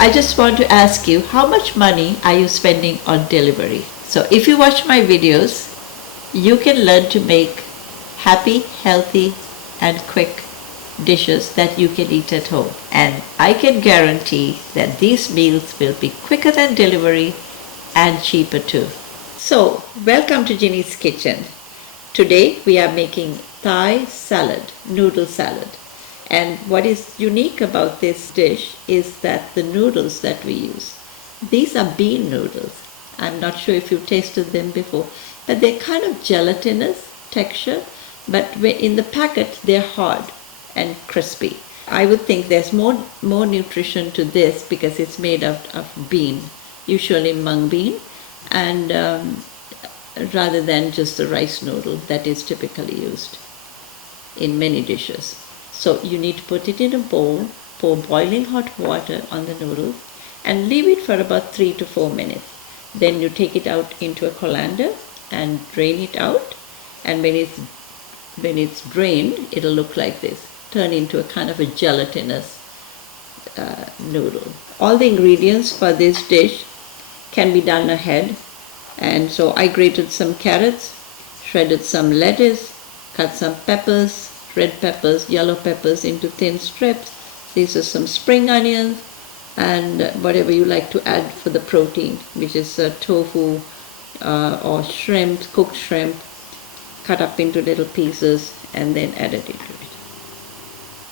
I just want to ask you, how much money are you spending on delivery? So if you watch my videos, you can learn to make happy, healthy, and quick dishes that you can eat at home. And I can guarantee that these meals will be quicker than delivery and cheaper too. So, welcome to Ginny's Kitchen. Today we are making Thai salad, noodle salad. And what is unique about this dish is that the noodles that we use, these are bean noodles. I'm not sure if you've tasted them before, but they're kind of gelatinous texture, but in the packet they're hard and crispy. I would think there's more nutrition to this because it's made of bean, usually mung bean, and rather than just the rice noodle that is typically used in many dishes. So you need to put it in a bowl, pour boiling hot water on the noodle, and leave it for about 3 to 4 minutes. Then you take it out into a colander and drain it out, and when it's drained, it'll look like this, turn into a kind of a gelatinous noodle. All the ingredients for this dish can be done ahead, and so I grated some carrots, shredded some lettuce, cut some peppers, red peppers, yellow peppers into thin strips. These are some spring onions, and whatever you like to add for the protein, which is tofu or shrimp, cooked shrimp, cut up into little pieces and then added into it.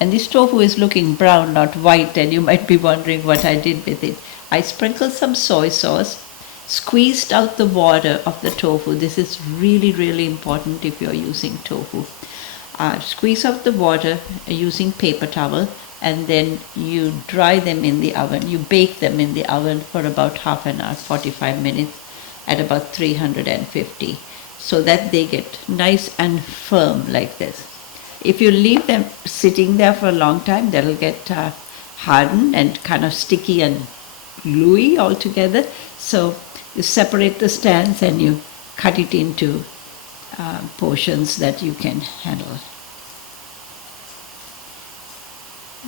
And this tofu is looking brown, not white, and you might be wondering what I did with it. I sprinkled some soy sauce, squeezed out the water of the tofu. This is really, really important if you're using tofu. Squeeze out the water using paper towel, and then you dry them in the oven. You bake them in the oven for about half an hour, 45 minutes at about 350, so that they get nice and firm like this. If you leave them sitting there for a long time, they'll get hardened and kind of sticky and gluey altogether. So you separate the strands and you cut it into portions that you can handle.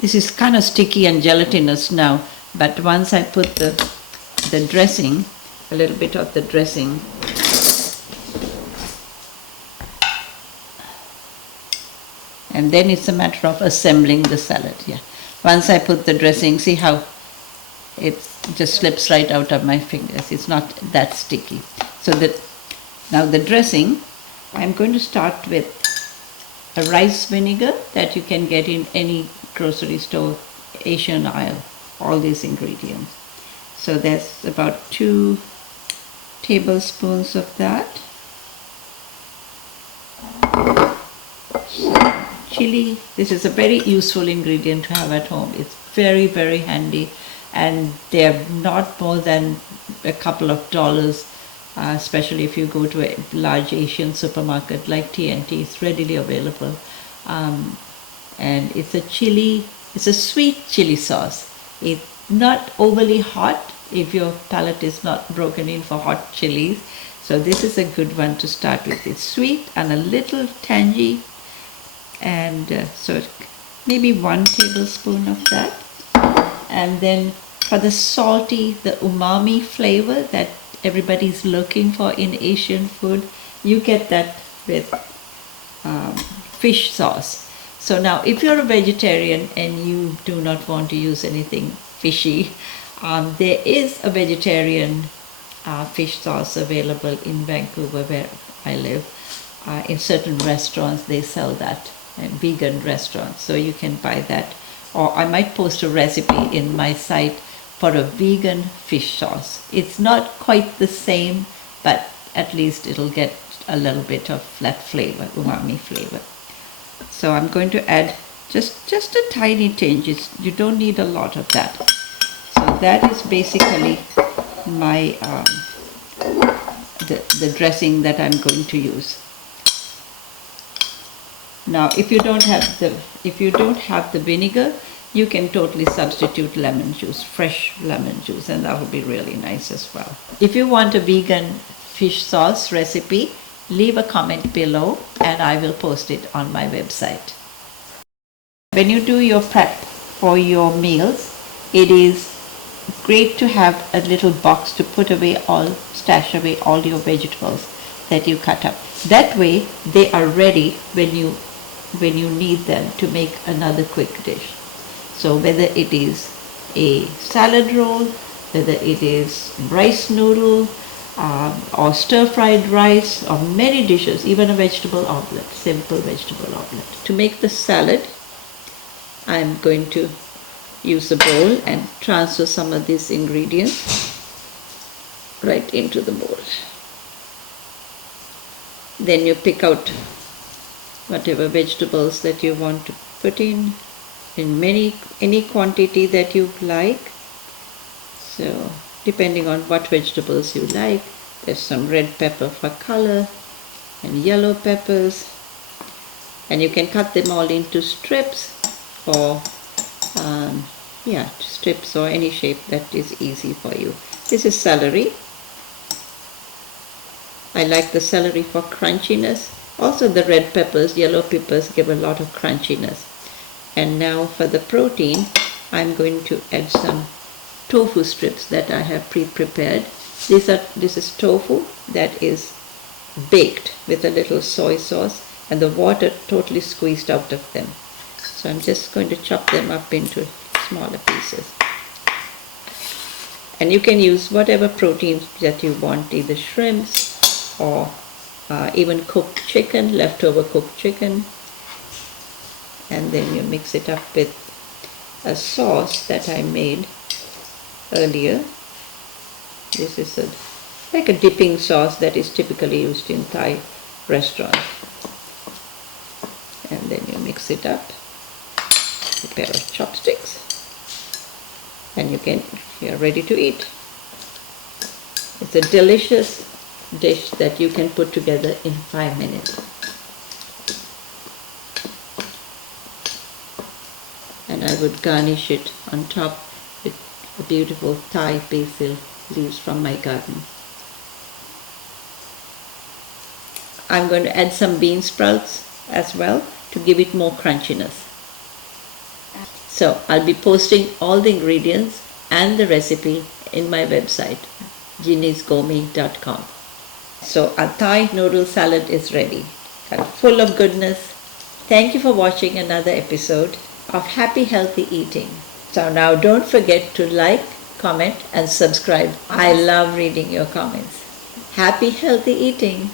This is kind of sticky and gelatinous now, but once I put the dressing, a little bit of the dressing, and then it's a matter of assembling the salad. Yeah. Once I put the dressing, see how it just slips right out of my fingers. It's not that sticky. So now the dressing, I'm going to start with a rice vinegar that you can get in any grocery store, Asian aisle, all these ingredients. So there's about 2 tablespoons of that. Chili, this is a very useful ingredient to have at home. It's very, very handy, and they're not more than a couple of dollars, especially if you go to a large Asian supermarket like TNT. It's readily available. And it's a sweet chili sauce. It's not overly hot if your palate is not broken in for hot chilies. So this is a good one to start with. It's sweet and a little tangy, and so maybe 1 tablespoon of that. And then for the salty, the umami flavor that everybody's looking for in Asian food, you get that with fish sauce. So now if you're a vegetarian and you do not want to use anything fishy, there is a vegetarian fish sauce available in Vancouver where I live. In certain restaurants they sell that, and vegan restaurants, so you can buy that. Or I might post a recipe in my site for a vegan fish sauce. It's not quite the same, but at least it'll get a little bit of that flavor, umami flavor. So I'm going to add just a tiny tinge. You don't need a lot of that. So that is basically my the dressing that I'm going to use. Now, if you don't have the vinegar, you can totally substitute lemon juice, fresh lemon juice, and that will be really nice as well. If you want a vegan fish sauce recipe, leave a comment below and I will post it on my website. When you do your prep for your meals, it is great to have a little box to stash away all your vegetables that you cut up. That way they are ready when you need them to make another quick dish. So whether it is a salad roll, whether it is rice noodle, or stir-fried rice, or many dishes, even a vegetable omelette, simple vegetable omelette. To make the salad, I'm going to use a bowl and transfer some of these ingredients right into the bowl. Then you pick out whatever vegetables that you want to put in any quantity that you like. So depending on what vegetables you like, there's some red pepper for color and yellow peppers, and you can cut them all into strips or strips or any shape that is easy for you. This is celery. I like the celery for crunchiness. Also the red peppers, yellow peppers give a lot of crunchiness. And now for the protein, I'm going to add some tofu strips that I have pre-prepared. This is tofu that is baked with a little soy sauce and the water totally squeezed out of them. So I'm just going to chop them up into smaller pieces. And you can use whatever proteins that you want, either shrimps or even cooked chicken, leftover cooked chicken. And then you mix it up with a sauce that I made earlier. This is like a dipping sauce that is typically used in Thai restaurants. And then you mix it up with a pair of chopsticks, and you're ready to eat. It's a delicious dish that you can put together in 5 minutes. And I would garnish it on top with a beautiful Thai basil leaves from my garden. I'm going to add some bean sprouts as well to give it more crunchiness. So I'll be posting all the ingredients and the recipe in my website, jeanniesgourmet.com. So our Thai noodle salad is ready, full of goodness. Thank you for watching another episode of Happy Healthy Eating. So now don't forget to like, comment and subscribe. I love reading your comments. Happy Healthy Eating.